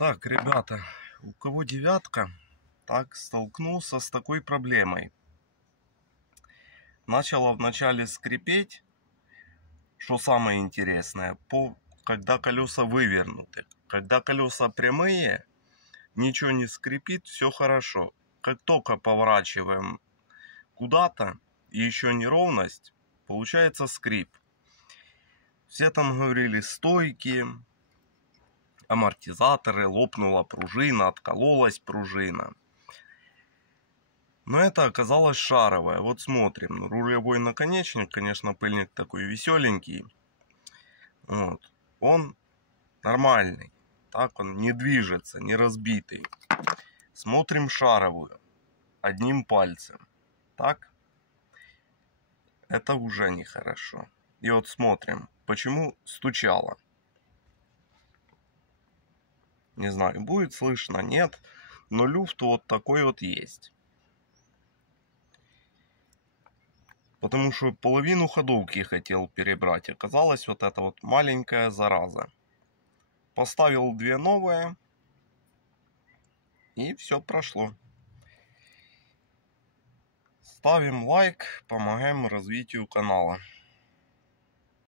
Так, ребята, у кого девятка, так столкнулся с такой проблемой. Начало вначале скрипеть, что самое интересное, когда колеса вывернуты. Когда колеса прямые, ничего не скрипит, все хорошо. Как только поворачиваем куда-то, и еще неровность, получается скрип. Все там говорили стойки, амортизаторы, лопнула пружина, откололась пружина. Но это оказалось шаровое. Вот смотрим. Рулевой наконечник, конечно, пыльник такой веселенький. Вот. Он нормальный. Так он не движется, не разбитый. Смотрим шаровую. Одним пальцем. Так. Это уже нехорошо. И вот смотрим. Почему стучало. Не знаю, будет слышно, нет. Но люфт вот такой вот есть. Потому что половину ходовки хотел перебрать. Оказалось, вот эта вот маленькая зараза. Поставил две новые. И все прошло. Ставим лайк, помогаем развитию канала.